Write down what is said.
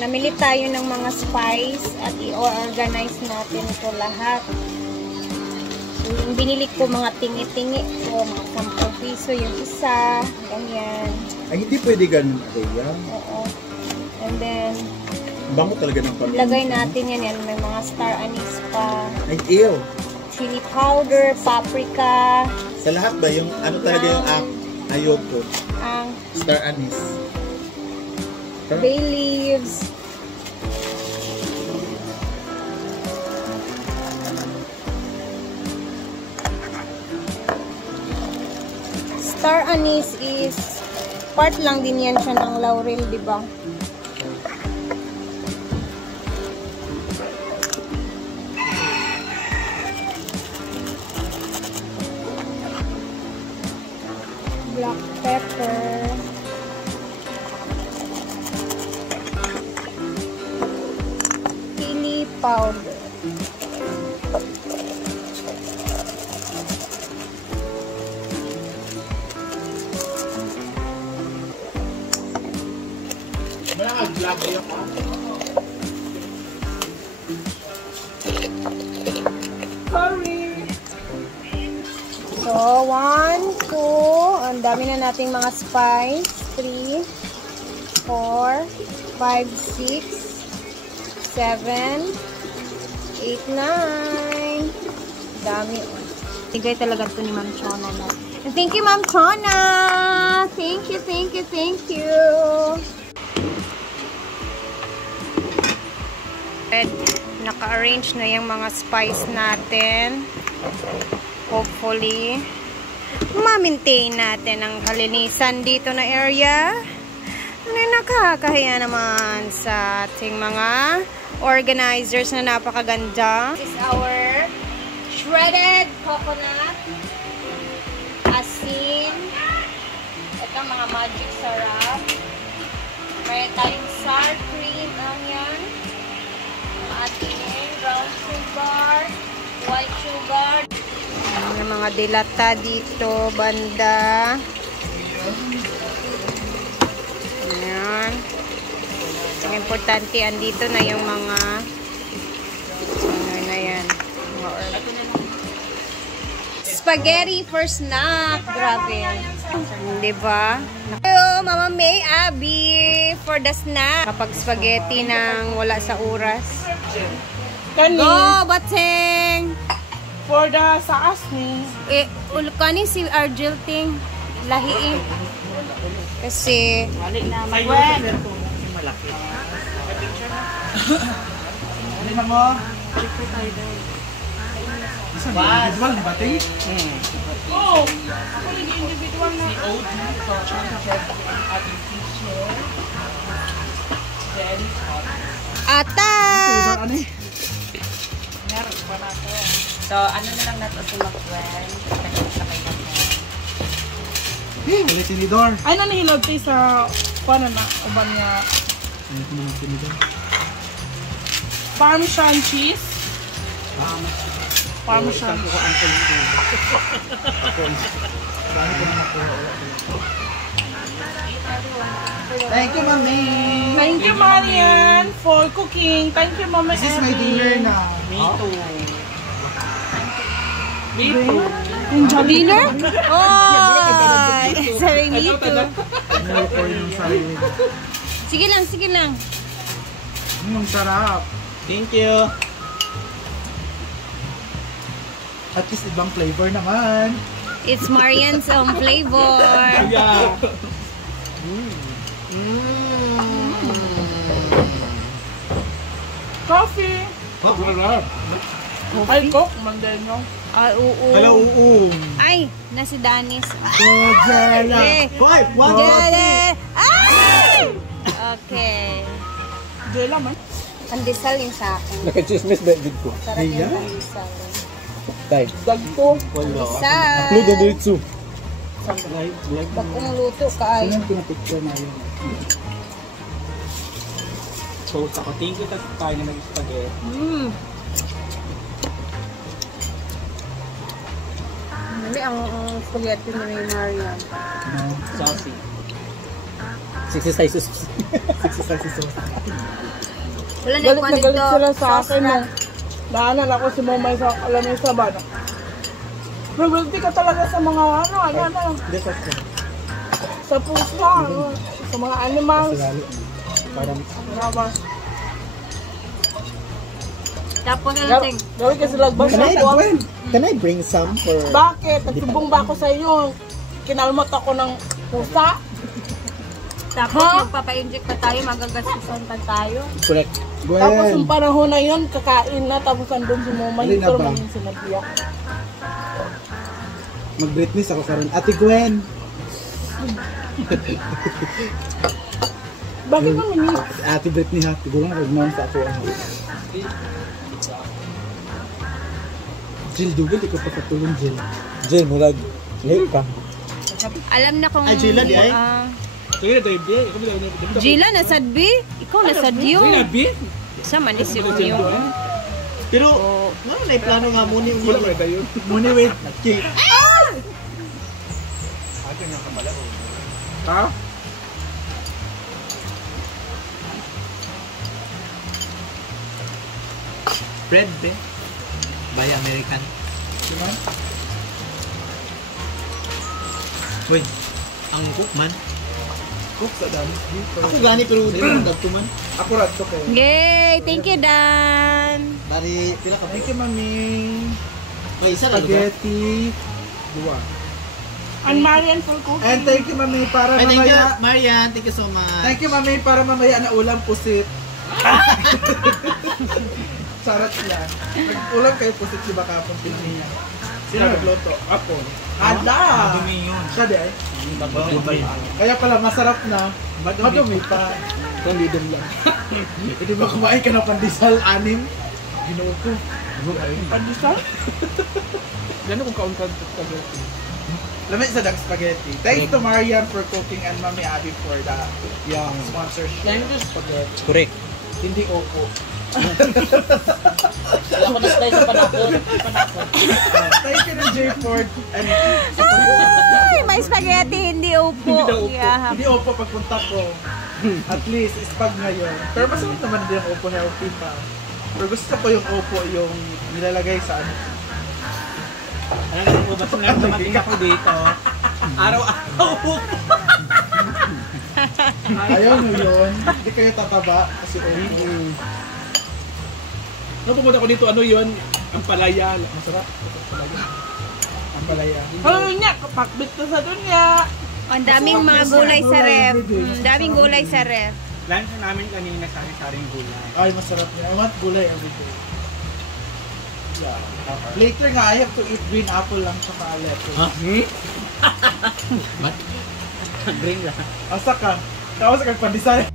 Namili tayo ng mga spice at i-organize natin ito lahat. So, yung binili ko mga tingi-tingi ko, mga 10 piso yung isa, ganyan. Ay, hindi pwede ganun, Aya. Oo. And then, bango talaga ng pamilya. lagay natin yan. May mga star anise pa. Ay, ew. Chili powder, paprika. Sa lahat ba? Yung ano talaga yung ayoko? Ang Star anise. bay leaves. Star anise is part lang din yan siya ng laurel, di ba? Black pepper. Chili powder. So, 1, 2, ang dami na nating mga spice. 3, 4, 5, 6, 7, 8, 9. Dami. Bigay talaga ito ni Ma'am Chona na. And thank you, Ma'am Chona! Thank you, thank you, thank you! Naka-arrange na yung mga spice natin. Hopefully, ma-maintain natin ang kalinisan dito na area. Nakakahiya naman sa ating mga organizers na napakaganda. This is our shredded coconut, asin, ito mga magic sarap. Mayroon tayong sour cream, onion, ating brown sugar, white sugar. May mga dilata dito, banda. Ayan. Ang importante, andito na yung mga ano na yan. Spaghetti for snack. Grabe. Diba? Hello, Mama May, Abby, for the snack. Kapag spaghetti nang wala sa oras. Go, Bateng! For the saas ni. Ulkani si Argel ting lahi. Kasi Balik na magwen. Malaki. Ano na mo? Individual di ba ting? Oh. Ako naging individual na. COD for championship ating teacher. Then attack! meron pa na to. So, ano na lang nato si Magwen. Sakay na po. Wala tinidor. Ay, nanihilog tayo sa paano na uban niya. Ano ko naman tinidor? Parmesan cheese. Parmesan. Ako ang tinidor. Paano ko naman po? Thank you, Mami. Thank you, Marian, for cooking. Thank you, Mama. This is my dinner now. Me too. Me too. Dinner? Oh! Sabi me too. Sige lang, sige lang. Ang sarap. Thank you. At least ibang flavor naman. It's Marian's flavor. Yeah. Coffee. Sarap. Ay, Coke, Mandeno. Ay, oo. Hello, Ay, na si Danis. Jella. Eh. Hoy, one, Jelle! Ay! Okay. Jela man. Pandesal yung sa akin. Naka-chismis ba yung ko? Sarap yung pandesal. Tay. Dagko. Pandesal. Upload na dito. Pag umuluto ka ay. Pinapicture na yun. So, ako, thank you tayo na mag-spaghetti. Hindi ang spaghetti ni Marian. Saucy. 60 sizes. Wala na Galit yung na galit ganito. sila sa Sauce akin. na. Daanan ako si Momay sa alamay sa bana. Nagulti ka talaga sa mga ano. Sa pusa, sa mga animals. Parang Grabe. Tapos ano ting? Gawin ka sila ba Can I bring some for... Bakit? Nagsubong ba ako sa iyo? Kinalmot ako ng pusa? Tapos magpapa-inject pa tayo, magagasusan pa tayo. Correct. Tapos yung panahon na yun, kakain na, tapos andun si Momay, Alin na pero ba? man yung sinabiyak. Mag-Britney ako karon. Ate Gwen! Bakit mo mini? Ate Britney ha. Siguro nga nag sa ako. Jill, dugal. Ikaw pa katulong, Jill. Jill, murag. Late ka. Alam na kung... Ay, Gila, di ay? Sige na, Dave. Gila, nasadbi? Ikaw nasadyo. Bi? Sa manisip niyo. Pero, ano na yung plano nga muna yung Wala ba tayo? muna with cake. Ha? Bread, be? By American. Uy, ang cook man. Cook sa dami. Ako gani pero di man dagtuman. Ako rat ko kayo. Yay! Thank you, Dan. Bali, pila ka Thank you, Mami. May isa lang ba? Spaghetti. Dua. And Marian for cooking. And thank you, Mami, para Ay, thank you, mamaya... Marian. Thank you so much. Thank you, Mami, para mamaya na ulam pusit. Sarap yan. Nag-ulam kayo pusit si Bakapong Pilmiya. Sino nagluto? Ako. Ada! Madumi yun. Siya di ay? Kaya pala masarap na. Madumi pa. Kalidom lang. Hindi ba kumain ka ng pandesal anim? Ginoo ko. Pandesal? Gano'n kung kauntan sa spaghetti? Lamig sa dag spaghetti. Thanks to Marian for cooking and Mami Abby for the sponsorship. Thank you, spaghetti. Correct. Hindi opo. Wala ko na-stay sa panakot. Thank you to J Ford and Ay, may spaghetti, hindi upo. Yeah. hindi opo pagpunta ko. At least ispag ngayon. Pero masarap naman din yung opo, healthy pa. Pero gusto ko yung opo yung nilalagay sa ano. Alam mo ba, nung dumating ako dito, araw-araw. Ayaw nyo yun. Hindi kayo tataba kasi opo. Nung pumunta ko dito, ano yun? Ang palaya. Masarap. Ang palaya. Ano niya? Kapakbit na sa dunya. Ang daming mga gulay sa ref. Daming gulay sa ref. Lunch namin kanina sari-saring gulay. Ay, masarap yun. I want gulay every day. Yeah. Later nga, I have to eat green apple lang sa lettuce. Ha? Green lang. Asa ka? Tapos kag pandesal.